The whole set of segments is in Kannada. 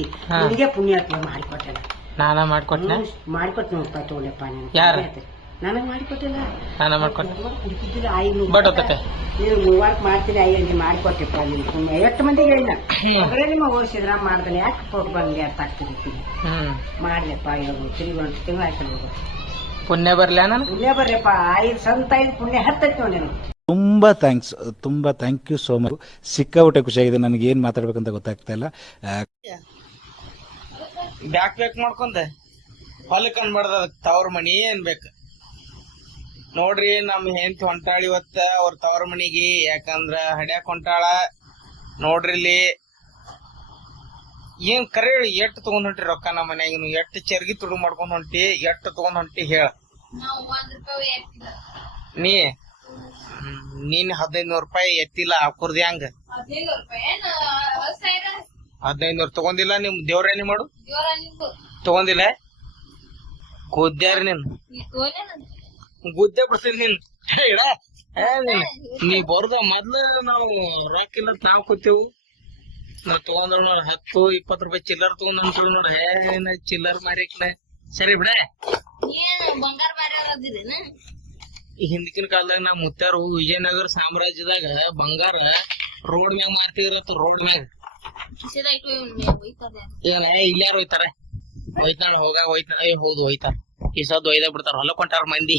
ಐತಿ ನಿನಗೆ ಪುಣ್ಯಾತ್ಮ ಮಾಡಿಕೊಟ್ಟೆಲ್ಲ ನಾನ ಮಾಡ್ಕೊಟ್ನ ಮಾಡಿಕೊಟ್ಟು ನೋಡ್ತಾ ತಗೊಳ್ಳಪ್ಪ ನೀನು ಯಾರು ನನಗೆ ಮಾಡಿಕೊಟ್ಟಿಲ್ಲ ನಾನ ಮಾಡ್ಕೊಟ್ಟ ಕುಡಿತಿದ್ದಿಲ್ಲ ಆಯಿ ಬಟ್ ಹೊತ್ತತೆ ನೀನು ಮೂವಾರ್ಕ್ ಮಾಡ್ತೀನಿ ಆಯಿ ನೀನು ಮಾಡಿಕೊಟ್ಟೆಪ್ಪ ನೀನು ಪುಣ್ಯ ಎಷ್ಟು ಮಂದಿಗೆ ಹೇಳಿಲ್ಲ ಅವರೇ ನಿಮ್ಮ ಓದಿಸಿದ್ರ ಮಾಡ್ತಾನೆ ಯಾಕೆ ಕೊಟ್ಟು ಬಂದು ಅರ್ಥ ಆಗ್ತಿರ್ತೀನಿ ಮಾಡ್ಲಪ್ಪ ಇವಾಗ ತಿರುಗಿ ಒಂದು ತಿಂಗಳು ಆಯ್ತು ಪುಣ್ಯ ಬರ್ಲ ನಾನು ಪುಣ್ಯ ಬರ್ರಪ್ಪ ಆಯಿ ಸಂತ ಐದು ಪುಣ್ಯ ಹತ್ತೈತಿ ನೋಡಿ ನೀನು ತುಂಬಾ ಥ್ಯಾಂಕ್ಸ್, ತುಂಬಾ ಥ್ಯಾಂಕ್ ಯು ಸೋ ಮಚ್. ಸಿಕ್ಕಾಪಟ್ಟೆ ಖುಷಿಯಾಗಿದೆ. ನನಗೆ ಏನ್ ಮಾತಾಡ್ಬೇಕಂತ ಗೊತ್ತಾಗ್ತಾ ಇಲ್ಲ. ಬ್ಯಾಕ್ ಮಾಡ್ಕೊಂಡೆ ಹೊಲಕ್ ಅನ್ಬಾರ್ದ ಅದಕ್ಕೆ ತವ್ರ ಮನಿ ಏನ್ ಬೇಕ ನೋಡ್ರಿ. ನಮ್ ಹೆಂಡತಿ ಹೊಂಟಾಳ ಇವತ್ತ ಅವ್ರ ತವ್ರ ಮನಿಗೆ, ಯಾಕಂದ್ರ ಹಡ್ಯಾಕ್ ಹೊಂಟಾಳ ನೋಡ್ರಿ. ಇಲ್ಲಿ ಏನ್ ಕರೆ ಹೇಳಿ ಎಷ್ಟ್ ತಗೊಂಡ್ ಹೊಂಟಿ ರೊಕ್ಕ ನಮ್ಮ ಮನ್ಯಾಗ ಎಷ್ಟ್ ಚರ್ಗಿ ತುಡು ಮಾಡ್ಕೊಂಡ್ ಹೊಂಟಿ, ಎಷ್ಟ್ ತಗೊಂಡ್ ಹೊಂಟಿ ಹೇಳ ನೀ. ನೀನ್ 1500 ರೂಪಾಯಿ ಎತ್ತಿಲ್ಲ ಹಾಕುರ್ದಿ ಹಂಗ 1500 ತಗೊಂಡಿಲ್ಲ. ನಿಮ್ ದೇವ್ರಾಣಿ ಮಾಡು ತಗೊಂಡಿಲ್ಲ. ಗುದ್ದ್ಯಾರ ನೀನ್ ಗುದ್ದೆ ಬಿಡ್ತೀನಿ ನೀನ್ ಇಡ. ನೀ ಬರ್ದ ಮೊದ್ಲು ನಾವು ರೊಕ್ಕ ಇಲ್ಲ ನಾವ್ ಕೂತೀವಿ. ನಾವ್ ತಗೊಂಡ್ 10-20 ರೂಪಾಯಿ ಚಿಲ್ಲರ್ ತಗೊಂಡ್ ಅಂತೇಳಿ ನೋಡ. ಏನ ಚಿಲ್ಲರ್ ಮಾರಿಕ್ಲ ಸರಿ ಬಿಡ. ಹಿಂದಕಿನ ಕಾಲದಾಗ ನಾ ಮುತ್ತಾರು ವಿಜಯನಗರ ಸಾಮ್ರಾಜ್ಯದಾಗ ಬಂಗಾರ ರೋಡ್ ಮ್ಯಾಗ ಮಾರ್ತಿದ್ರತ್ತ. ರೋಡ್ ಮ್ಯಾಗ ಏನ ಇಲ್ಲಾರು ಹೋಯ್ತಾರ ಹೋಯ್ತಾಳ ಹೌದು ಹೋಯ್ತಾರ. ಈ ಸದ್ ಒಯ್ದ ಬಿಡ್ತಾರ. ಹೊಲಕ್ ಹೊಂಟಾರ ಮಂದಿ.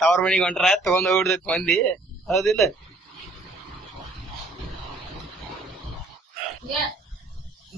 ತವ್ರ ಮನಿಗ್ ಹೊಂಟ್ರ ತಗೊಂಡ್ ಹೋಗ್ಬಿಡ್ತೈತ್ ಮಂದಿ. ಹೌದಿಲ್ಲ?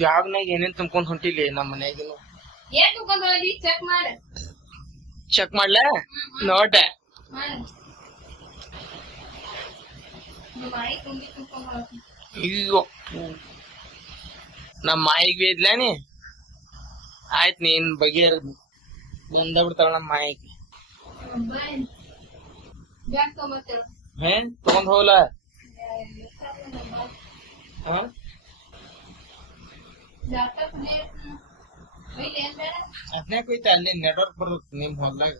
ಬ್ಯಾಗ್ನಾಗ ಏನೇನ್ ತುಂಬ್ಕೊಂಡ್ ಹೊಂಟಿಲಿ ನಮ್ಮ ಮನ್ಯಾಗಿನ ಚೆಕ್ ಮಾಡ್ಲ ನೋಟ. ಅಯ್ಯೋ ನಮ್ಮ ಮಾಯಿಗೆ ಬೇದ್ಲಾನಿ ಆಯ್ತು. ನೀನ್ ಬಗೆಹರ ಬಂದ ಬಿಡ್ತಾಳ ನಮ್ಮ ಮಾಯಿಗೆ. ತಗೊಂಡ್ ಹೋಗ್ಲ ಅದ್ನ್ಯಾಕ ಹೋಯ್ತ ಅಲ್ಲಿ ನೆಟ್ವರ್ಕ್ ಬರ್ತದ ನಿಮ್ ಹೊಲ್ದಾಗ.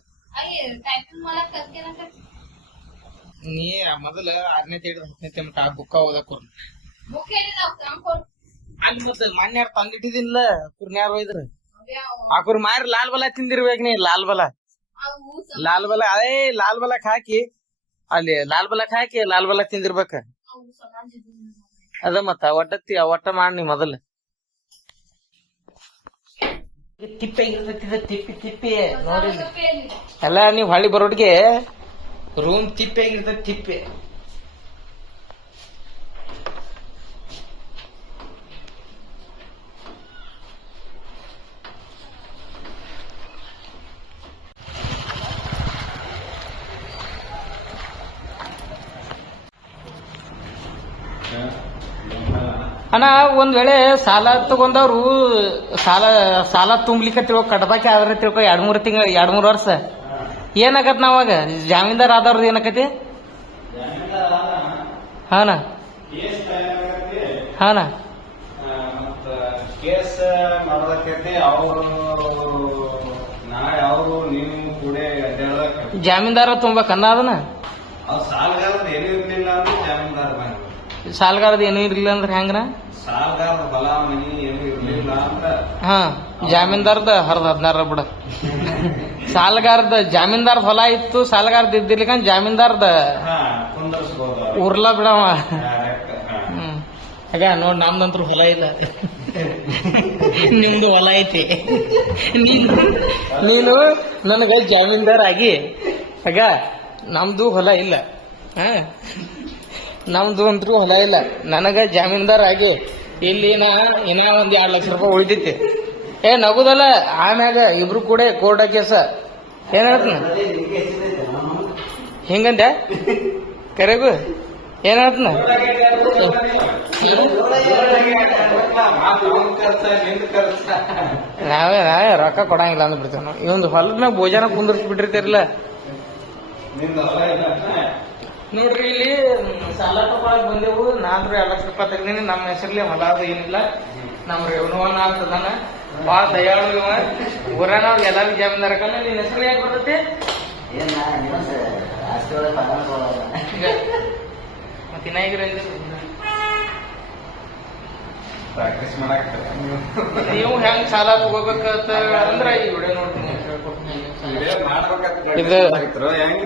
ನೀ ಮೊದಲ 6ನೇ ತೇಳಿದ 10ನೇ ಮಟ್ಟ ಬುಕ್ಕ ಓದಕ್ ಅಲ್ಲಿ ಮತ್ತೆ ಮನ್ಯಾರ ತಂದಿಟ್ಟಿದಿಲ್ಲ. ಕುರ್ನ್ಯಾರ ಒಯ್ದ್ರ ಆಕುರ್ ಮಾರಿ ಲಾಲ್ ಬಲ ತಿಂದಿರ್ಬೇಕ. ನೀ ಲಾಲ್ ಬಲ ಅದೇ ಲಾಲ್ ಬಲಕ್ ಹಾಕಿ ಅಲ್ಲಿ ಲಾಲ್ ಬಲ ತಿಂದಿರ್ಬೇಕ. ಅದ ಮತ್ತ ಒಟ್ಟ ಮಾಡಿ ನೀ ಮೊದಲ ತಿಪ್ಪೆ ತಿಪ್ಪಿ ನೋಡಿ. ಎಲ್ಲಾ ನೀವ್ ಹಳ್ಳಿ ಬರೋಡ್ಗೆ ರೂಮ್ ತಿಪ್ಪೆ ಆಗಿರ್ತದ. ತಿಪ್ಪೆ ಅಣ್ಣ, ಒಂದ್ ವೇಳೆ ಸಾಲ ತಗೊಂಡವ್ರು ಸಾಲ ತುಂಬ್ಲಿಕ್ಕೆ ಕಟ್ಬಾಕಿ ಆದ್ರೆ ತಿಳ್ಕೊ 2-3 ತಿಂಗಳು 2-3 ವರ್ಷ ಏನಾಗತ್ ನಾವಾಗ ಜಾಮೀನ್ದಾರ್ ಆದವ್ರದ್ದು ಏನಕತಿ? ಹಾನ ಕೇಸ್ ಮಾಡೋದಕ್ಕೆ ಅವರು ನಾಳೆ ಅವರು ನೀವು ಕೂಡ ಜಾಮೀನ್ದಾರ ತುಂಬಕನ್ನ ಅದನ್ನ ಸಾಲಗಾರದ ಏನೂ ಇರ್ಲಿಲ್ಲ ಅಂದ್ರೆ ಜಾಮೀನ್ದಾರ ಬಂದ್ರು. ಸಾಲಗಾರದ ಏನೂ ಇರ್ಲಿಲ್ಲ ಅಂದ್ರೆ ಹೆಂಗ್ರ? ಸಾಲಗಾರದ ಬಲ ಮನಿ ಏನೂ ಇರ್ಲಿಲ್ಲ ಅಂದ್ರೆ ಜಾಮೀನ್ದಾರ್ದ 16 ಬಿಡ. ಸಾಲಗಾರದ ಜಾಮೀನ್ದಾರ್ದ ಹೊಲ ಇತ್ತು, ಸಾಲಗಾರ್ದ ಇದ್ದಿರ್ಲಿಕ್ಕ ಜಾಮೀನ್ದಾರ್ದ ಉರ್ಲಾ ಬಿಡವ. ಆಗ ನೋಡ್ ನಮ್ದಂತ್ರು ಹೊಲ ಇಲ್ಲ. ನಿಮ್ದು ಹೊಲ ಐತಿ. ನೀನು ನನಗ ಜಾಮೀನ್ದಾರ್ ಆಗಿ ಆಗ ನಮ್ದು ಹೊಲ ಇಲ್ಲ. ನಮ್ದು ಅಂತೂ ಹೊಲ ಇಲ್ಲ. ನನಗ ಜಾಮೀನ್ದಾರ್ ಆಗಿ ಇಲ್ಲಿ ಇನ್ನ ಒಂದ್ 2 ಲಕ್ಷ ರೂಪಾಯಿ ಉಳಿದೈತಿ. ನಗುದಲ್ಲ. ಆಮ್ಯಾಗ ಇಬ್ರು ಕೂಡ ಕೋರ್ಟ್ ಕೇಸ ಏನ್ ಹೇಳ್ತನ ಹಿಂಗಂದ ಕರೆಗು ಏನ್ ಹೇಳ್ತನ. ನಾವೇ ರೊಕ್ಕ ಕೊಡಂಗಿಲ್ಲ ಅಂದ್ ಬಿಡ್ತೇವೆ ನಾವು. ಇವಂದು ಹೊಲದ ಮ್ಯಾಗ ಭೋಜನ ಕುಂದರ್ಸಿ ಬಿಟ್ಟಿರ್ತಿರಲ್ಲ. ನೋಡ್ರಿ, ಇಲ್ಲಿ ಸಾಲ ತಗೊಳಕ್ ಬಂದೆವು. ನಾನು 2 ಲಕ್ಷ ರೂಪಾಯಿ ತೆಗ್ದೀನಿ. ನಮ್ಮ ಹೆಸರ್ಲಿ ಹೊಲ ಅದು ಏನಿಲ್ಲ. ನಮ್ ರೇವಣವನ್ನ ಆಗ್ತದಾನ. ಬಾಳ ದಯಾಳು ಇವ. ಊರನವ್ರಿಗೆ ಎಲ್ಲಾರು ಜಾಮೀನ್ದಾರ ಹಾಕಲ್ಲ. ನಿನ್ ಹೆಸರು ಯಾಕೆ ಬರ್ತೈತಿ? ಮತ್ತಿನ ಪ್ರಾಕ್ಟೀಸ್ ಮಾಡಾಕ ನೀವು ಹೆಂಗ್ ಸಾಲ ತಗೋಬೇಕಂತ ಅಂದ್ರ ಈ ವಿಡಿಯೋ ನೋಡ್ತೀನಿ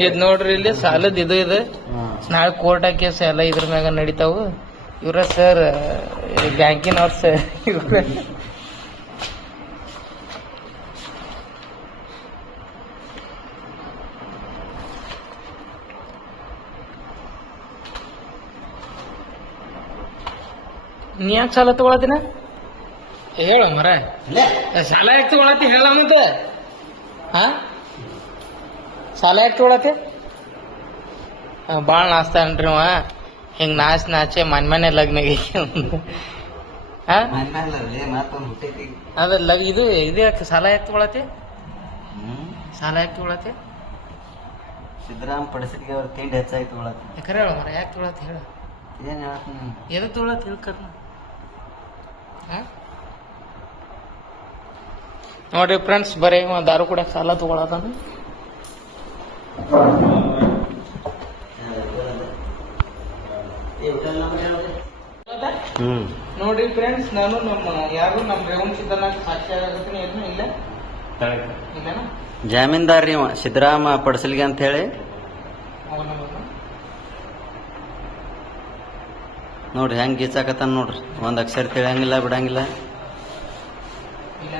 ಇದ್ ನೋಡ್ರಿ ಇಲ್ಲಿ ಸಾಲದ್ ಇದು ನಾಳೆ ಕೋರ್ಟ್ ಕೇಸ್ ಎಲ್ಲ ಇದ್ರ ಮ್ಯಾಗ ನಡೀತಾವು. ಇವ್ರ ಸರ್ ಬ್ಯಾಂಕಿನವ್ರ ಸರ್ ಇವ್ರ ನೀ ಯಾಕೆ ಸಾಲ ತಗೊಳತಿನ ಹೇಳ ಮರ ಸಾಲ ಯಾಕೆ ತಗೊಳತಿ ಹೇಳ ಮತ್ತೆ ಹಾ ಸಾಲ ಯಾಕೆ ತಗೊಳತಿ ಭಾಳ ನಾಚ್ತಾನ್ರಿ ಅವ ಹಿಂಗ್ ನಾಚೆ ಮನೆ ಲಗ್ನ ಅದ ಇದು ಯಾಕೆ ಸಾಲ ಯಾಕೆ ತಗೊಳತಿ ಸಾಲ ಯಾಕೆ ತಗೊಳತಿ ಸಿದ್ದರಾಮ ಪಡಿಸಿಗೆ ಅವ್ರ ತಿಂಡಿ ಹೆಚ್ಚಾಗಿ ತಗೊಳತಿ ಯಾಕಂದ್ರೆ ಹೇಳ ಮರ ಯಾಕೆ ತಗೊಳತಿ ಹೇಳ ಏನ್ ಹೇಳ್ತೀನಿ ಎದಕ್ ತಗೊಳತಿ ಹೇಳ್ಕರ್ ನೋಡ್ರಿ ಫ್ರೆಂಡ್ಸ್ ಬರೀ ದಾರು ಕೂಡ ಸಾಲ ತಗೊಳತಾನ. ನೋಡ್ರಿ ಫ್ರೆಂಡ್ಸ್ ನಾನು ನಮ್ಮ ಯಾರು ನಮ್ಮ ರೇವಣ್ ಸಿದ್ದನಾಥ್ ಸಾಕ್ಷಿ ಆಗತ್ತೀನಿ ಏನು ಇಲ್ಲ ಇಲ್ಲನ ಜಾಮೀನ್ದಾರ್ ಇವ ಸಿದ್ದರಾಮ ಪಡಿಸಲ್ಗೆ ಅಂತ ಹೇಳಿ ನೋಡ್ರಿ ಹೆಂಗ್ ಗೀಚಾಕತ್ತಾನ ನೋಡ್ರಿ ಒಂದ್ ಅಕ್ಷರ ತಿಳಿಯಂಗಿಲ್ಲ ಬಿಡಂಗಿಲ್ಲ. ಇಲ್ಲ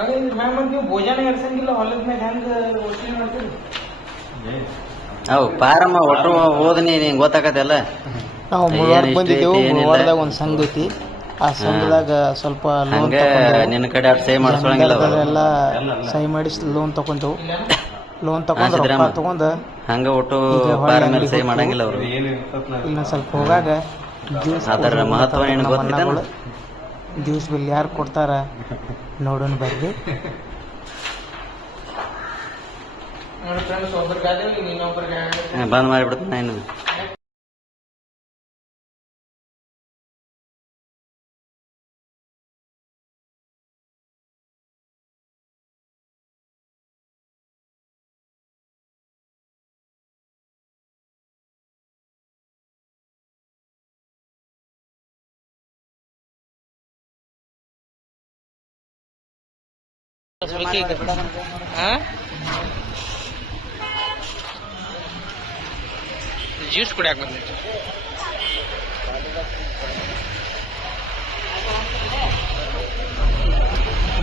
ಅದೇ ನೀವು ಭೋಜನ ಎರ್ಸಂಗಿಲ್ಲ ಹೊಲದ ಮೇಲೆ ಹೆಂಗ ವಸೂಲಿ ಮಾಡ್ತೀರಿ ಅವು ಪಾರಮ್ಮ ಒಟ್ಟು ಓದನಿ ನಿಂಗೆ ಗೊತ್ತಾಗತ್ತಲ್ಲ. ನಾವು ಮುಳವಾಡ ಬಂದಿದ್ದೆವು. ಮುಳವಾಡದಾಗ ಒಂದು ಸಂಘ ಐತಿ. ಆ ಸಂಘದಾಗ ಸ್ವಲ್ಪ ಲೋನ್ ನಿನ್ನ ಕಡೆ ಅಷ್ಟು ಸಹಿ ಮಾಡಿಸೋಂಗಿಲ್ಲ ಎಲ್ಲ ಸಹಿ ಮಾಡಿ ಲೋನ್ ತಗೊಂತೇವು. ಲೋನ್ ತಗೊಂಡ್ ರೊಕ್ಕ ತಗೊಂಡ ಹಂಗ ಒಟ್ಟು ಪಾರ ಮೇಲೆ ಸಹಿ ಮಾಡಂಗಿಲ್ಲ ಅವರು. ಇಲ್ಲ ಸ್ವಲ್ಪ ಹೋಗಾಗ ಅದರ ಮಹತ್ವ ನಿನಗೆ ಗೊತ್ತಿಲ್ಲ. ದಿವ್ಸ ಬಿಲ್ ಯಾರು ಕೊಡ್ತಾರ ನೋಡೋಣ ಬರ್ರಿ. ಬಂದ್ ಮಾಡಿಬಿಡ್ತೀನಿ ನಾನು. ಜ್ಯೂಸ್ ಕುಡಿಯಾಕ ಬಂದಿತ್ತು.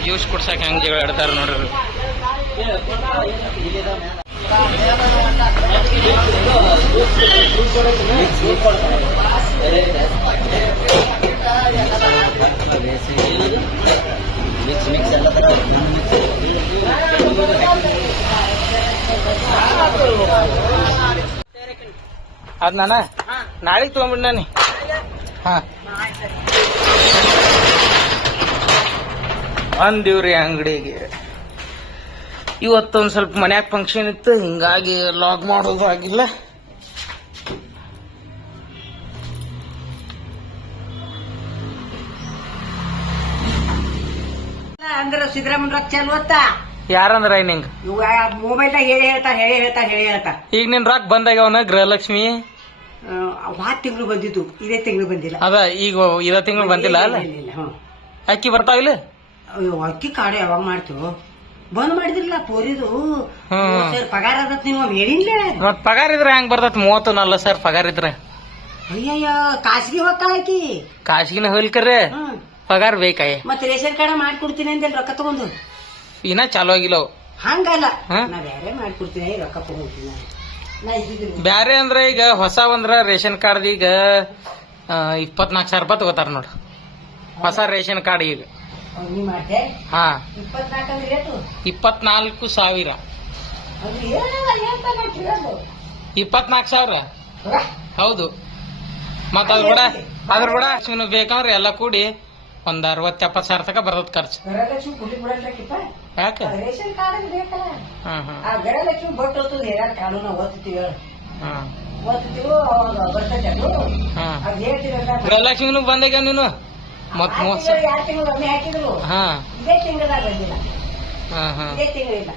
ಜ್ಯೂಸ್ ಕುಡ್ಸಕ್ ಹೆಂಗ್ ಜಗಳ ಆಡ್ತಾರ ನೋಡ್ರಿ. ಅದ್ ನಾನ ನಾಳೆಗ್ ತಗೊಂಡ್ಬಿಡ್ ನಾನಿ. ಹಾ ಬಂದಿವ್ರಿ ಅಂಗಡಿಗೆ. ಇವತ್ತೊಂದ್ ಸ್ವಲ್ಪ ಮನ್ಯಾಗ ಫಂಕ್ಷನ್ ಇತ್ತು, ಹಿಂಗಾಗಿ ಲಾಗ್ ಮಾಡೋದು ಆಗಿಲ್ಲ. ಅಂದ್ರೆ ಸಿದ್ದರಾಮಯ್ಯ ರೊಕ್ಕ ಚಾಲು ಹೊತ್ತ ಯಾರಂದ್ರ ನಿಂಗ ಮೊಬೈಲ್ದಾಗ ಹೇಳ್ತಾ ಈಗ ನಿನ್ ರಾಕ್ ಬಂದಾಗವನ ಗೃಹಲಕ್ಷ್ಮಿ ತಿಂಗಳು ಬಂದಿದ್ದು, ಇದೇ ತಿಂಗಳು ಬಂದಿಲ್ಲ. ಅದ ಈಗ ಇದ ತಿಂಗಳು ಬಂದಿಲ್ಲ ಅಲ್ಲ. ಅಕ್ಕಿ ಬರ್ತಾವಿಲ್ಲ. ಅಕ್ಕಿ ಕಾಡೆ ಯಾವಾಗ ಮಾಡ್ತೀವೋ ಬಂದ್ ಮಾಡಿದ್ರಲ್ಲ ಪೋರಿದು ಸರ್ ಪಗಾರ ಅದತ್ ನೀವು ಹೇಳಿಲ್ಲ. ಮತ್ ಪಗಾರ ಇದ್ರೆ ಹೆಂಗ್ ಬರ್ತತ್? 30-40 ಪಗಾರ ಇದ್ರೆ. ಅಯ್ಯಯ್ಯ ಖಾಸಗಿ ಹೊಕ್ಕಾಕಿ ಕಾಸಿಗಿನ ಹೋಲ್ಕರ್ರೆ ಪಗಾರ ಬೇಕಾಯ. ಮತ್ತೆ ರೇಷನ್ ಕಾರ್ಡ್ ಮಾಡ್ಕೊಡ್ತೀನಿ ಅಂದೇಳಿ ರೊಕ್ಕ ತಗೊಂಡು ಇನ್ನ ಚಾಲು ಆಗಿಲ್ಲ ಅವು. ಹಂಗಲ್ಲ, ನಾ ಬೇರೆ ಮಾಡ್ಕೊಡ್ತೀನಿ ರೊಕ್ಕ ತಗೊಂಡ್ತೀನಿ. ಬ್ಯಾರೆ ಅಂದ್ರೆ ಈಗ ಹೊಸ ಒಂದ್ರ ರೇಷನ್ ಕಾರ್ಡ್ ಈಗ 24,000 ರೂಪಾಯಿ ತಗೋತಾರ ನೋಡ್ರಿ ಹೊಸ ರೇಷನ್ ಕಾರ್ಡ್ ಈಗ. ಹಾ 24,000. 24,000 ಹೌದು. ಮತ್ತ ಅದ್ರ ಕೂಡ ಬೇಕಂದ್ರೆ ಎಲ್ಲ ಕೂಡಿ ಒಂದ್ 60-70 ಸಾವಿರ ತಕ ಬರ್ತದ ಖರ್ಚು. ಯಾಕೆ? ಓದ್ತಿವು ಅವಾಗ ಬರ್ತೈತೆ ಅದು ಹಾ ಅದ್ ಹೇಳ್ತಿರಲ್ಲ ಗೃಹಲಕ್ಷ್ಮಿನೂ ಬಂದಾಗ ನೀನು ಮತ್ ಮೋಸ 2 ತಿಂಗಳು ಒಮ್ಮೆ ಹಾಕಿದ್ರು ಹಾ ಇದೇ ತಿಂಗಳದಾಗ ಬಂದಿಲ್ಲ ಹಾ ಹಾ ಇದೇ ತಿಂಗಳಿಲ್ಲ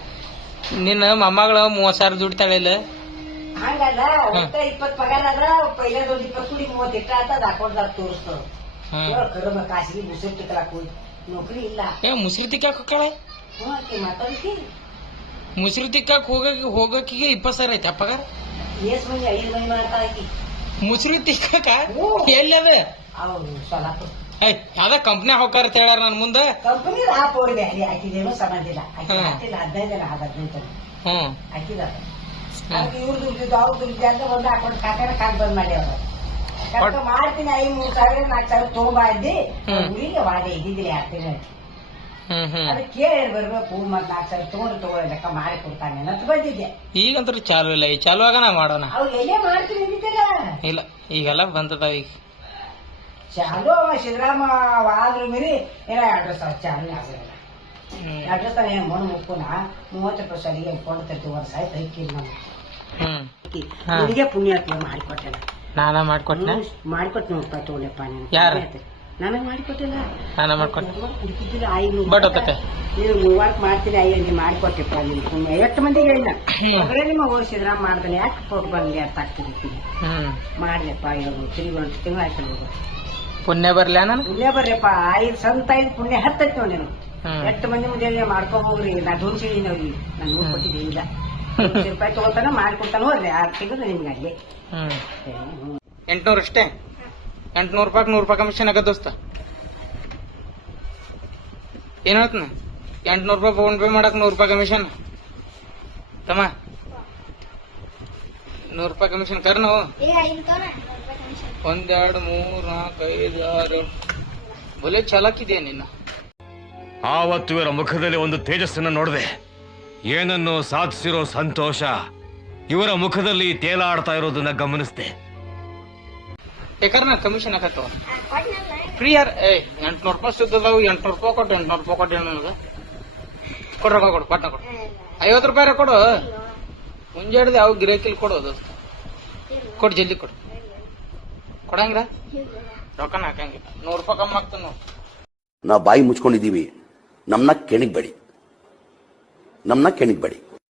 ನಿನ್ನ ಮೊಮ್ಮಗಳು 30,000 ದುಡಿತಾಳೆ ಇಲ್ಲ ಹಂಗಲ್ಲ ಒಟ್ಟ 20 ಪಗಾರ ಆದ್ರ ಪೈಲದೊಂದು 20 ಕೂಡಿ 30 ಇಷ್ಟ ಆತ ಅದ್ ಅಕೌಂಟ್ದಾಗ ತೋರಿಸ್ತವ್ರು ಕರ್ಮ ಖಾಸಗಿ ಮುಸುರು ತಿಕ್ಕಲಾಕ್ ಹೋಗಿ ನೌಕರಿ ಇಲ್ಲ ಮುಸ್ರಿ ತಿಕ್ಕಾಕ ಹೋಗ್ತಾಳೆ ಮಾತಾಡ್ತಿ ಮುಸ್ರಿ ತಿಕ್ಕಾಕ ಹೋಗಕ್ಕಿಗೆ 20,000 ಐತೆ ಪಗಾರ ಎಸ್ ಮಂದಿ 5 ಮಂದಿ ಮಾಡ್ತಾ ಆಕಿ ಮುಸ್ರಿ ತಿಕ್ಕಾಕ ಎಲ್ಲದ ಅವ್ರು ಸೊಲ್ಲಾಪುರ ಯಾವ್ದ ಕಂಪ್ನಿ ಹೋಗ್ತಾರ ಅಂತ ಹೇಳ್ಯಾರ ನನ್ ಮುಂದೆ ಕಂಪನಿ ಆಪ್ ಅವ್ರಿಗೆ ಅಲ್ಲಿ ಹಾಕಿದೇನೋ ಸಂಬಂಧ ಇಲ್ಲ ಆಕಿ ಹಾಕಿಲ್ಲ 15 ಜನ 15 ಹ್ಮ್ ಹಾಕಿದ ಅದಕ್ಕೆ ಇವ್ರು ದುಡ್ಡಿದ್ದು ಅವ್ರು ದುಡ್ಡಿದ್ದು ಅಂತ ಒಂದು ಅಕೌಂಟ್ ಖಾತೆನ ಕಾಕ್ ಬಂದ್ ಮಾಡ್ಯಾವ ಕರ್ಕ ಮಾಡ್ತೀನಿ 3,000 4,000 ತಗೊಂಬ ಇದ್ದಿ ಊರಿಗೆ ವಾಡೆ ಇದ್ದಿದ್ದಿಲ್ಲ 2 ತಿಂಗಳು ಅದಕ್ಕೆ ಕೇಳಿ ಬರ್ಬೇಕು ಮತ್ 4,000 ತಗೊಂಡು ಲೆಕ್ಕ ಮಾಡಿ ಕೊಡ್ತಾನೆ ಅಂತ ಬಂದಿದ್ದೆ ಈಗಂತೂ ಚಾಲು ಇಲ್ಲ ಈ ಚಾಲು ಆಗನ ಮಾಡೋಣ ಅವ್ರು ಎಲ್ಲೇ ಮಾಡ್ತೀನಿ ಅಂದಿದ್ದಲ್ಲ ಇಲ್ಲ ಈಗೆಲ್ಲ ಬಂದದ ಈಗ ಚಾಲು ಸಿದ್ದರಾಮ ಆದ್ರೂ ಮೀರಿ ಏನೋ 2 ಸಾವಿರ ಚಾಲು ಆಗಿರಲ್ಲ 2 ಸಾವಿರ ಏನು ಮಣ್ಣು ಮುಕ್ಕುನ 30 ಸಲಿಗೆ ಕೊಂಡ್ತೈತಿ ವರ್ಷ ಆಯ್ತು ಐಕಿಲ್ಲ ನಾನು ನಿನಗೆ ಪುಣ್ಯಾತ್ಮ ಮಾಡಿಕೊಟ್ಟೆಲ್ಲ ನಾನ ಮಾಡ್ಕೊಟ್ನ ಮಾಡಿಕೊಟ್ಟು ನೋಡ್ತಾ ತಗೊಳ್ಳಪ್ಪ ನೀನು ಯಾರು ನನಗೆ ಮಾಡಿಕೊಟ್ಟಿಲ್ಲ ನಾನ ಮಾಡ್ಕೊಟ್ಟ ಕುಡಿತಿದ್ದಿಲ್ಲ ಬಟ್ ಹೊತ್ತತೆ ನೀನು 3 ಮಾಡ್ತೀನಿ ನೀ ಮಾಡಿಕೊಟ್ಟೆಪ್ಪ ನೀನು 50 ಮಂದಿಗೆ ಹೇಳಿಲ್ಲ ಅವರೇ ನಿಮ್ಮ ಸಿದ್ದರಾಮ ಮಾಡ್ತಾನೆ ಯಾಕೆ ಕೊಟ್ಟು ಬಂದೆ ಅಂತ ಆಗ್ತಿರ್ತೀನಿ ಮಾಡ್ಲಪ್ಪ ಇವಾಗ 3 ತಿಂಗಳು ಆಯ್ತು ಪುಣ್ಯ ಬರ್ಲ ನಾನು ಪುಣ್ಯ ಬರ್ರಿಪ್ಪ 5 ಸಂತ 5 ಪುಣ್ಯ ಹತ್ತೈತಿ ನೋಡಿ ನೀನು 8 ಮಂದಿ ಮುಂದೆ ಮಾಡ್ಕೊಂಡ್ ಹೋಗ್ರಿ ನಾ ಧೂನ್ಸಿದೀನಿ ಅವ್ರಿಗೆ ನಾನು ನೋಡ್ ಕೊಟ್ಟಿದ್ದೆ ಇಲ್ಲ ₹100 ತಗೋತಾನ ಮಾಡ್ಕೊಡ್ತಾನ ಹೋಗ್ರಿ 6 ತಿಂಗಳು ನಿಮ್ಗೆ ಅಲ್ಲಿ 800 ಅಷ್ಟೇ 800 ರೂಪಾಯಿ ₹100 ಕಮಿಷನ್ ಆಗ ದೋಸ್ತ ಏನ್ ಹೇಳ್ತ 800 ರೂಪಾಯಿ ಫೋನ್ ಪೇ ಮಾಡಕ್ ₹100 ಕಮಿಷನ್ ತಮ್ಮ 100 ರೂಪಾಯಿ ಕಮಿಷನ್ ಕರ್ ನಾವು 1 2 3 4 5 6 ಬೊಲೆ ಚಾಲಾಕಿದೆಯಾ ನಿನ್ನ ಆವತ್ತು ಇವರ ಮುಖದಲ್ಲಿ ಒಂದು ತೇಜಸ್ಸನ್ನು ನೋಡಿದೆ ಏನನ್ನು ಸಾಧಿಸಿರೋ ಸಂತೋಷ ಇವರ ಮುಖದಲ್ಲಿ ತೇಲಾಡ್ತಾ ಇರೋದನ್ನ ಗಮನಿಸಿದೆ ಯಾಕಂದ್ರೆ ನಾ ಕಮಿಷನ್ ಹಾಕತ್ತವ ಫ್ರೀ ಯಾರ 800 ರೂಪಾಯಿ ಸುದ್ದದಾವು 800 ರೂಪಾಯಿ ಕೊಟ್ಟು 800 ರೂಪಾಯಿ ಕೊಟ್ಟು ನನಗೆ ಕೊಡ್ರ ಕೊಡು ಪಟ್ನ ಕೊಡು 50 ರೂಪಾಯಿ ಕೊಡು ಮುಂಜಾಡ್ದು ಯಾವ ಗಿರಾಕಿಲ್ ಕೊಡು ದೋಸ್ತ ಕೊಡು ಜಲ್ದಿ ಕೊಡು ಕೊಡಂಗಿಲ್ಲ ರೊಕ್ಕನ ಹಾಕಂಗಿಲ್ಲ 100 ರೂಪಾಯಿ ಕಮ್ಮಿ ಆಗ್ತಾನ ನೋಡು ನಾವು ಬಾಯಿ ಮುಚ್ಕೊಂಡಿದ್ದೀವಿ ನಮ್ಮನ್ನ ಕೆಣಿಗ್ಬೇಡಿ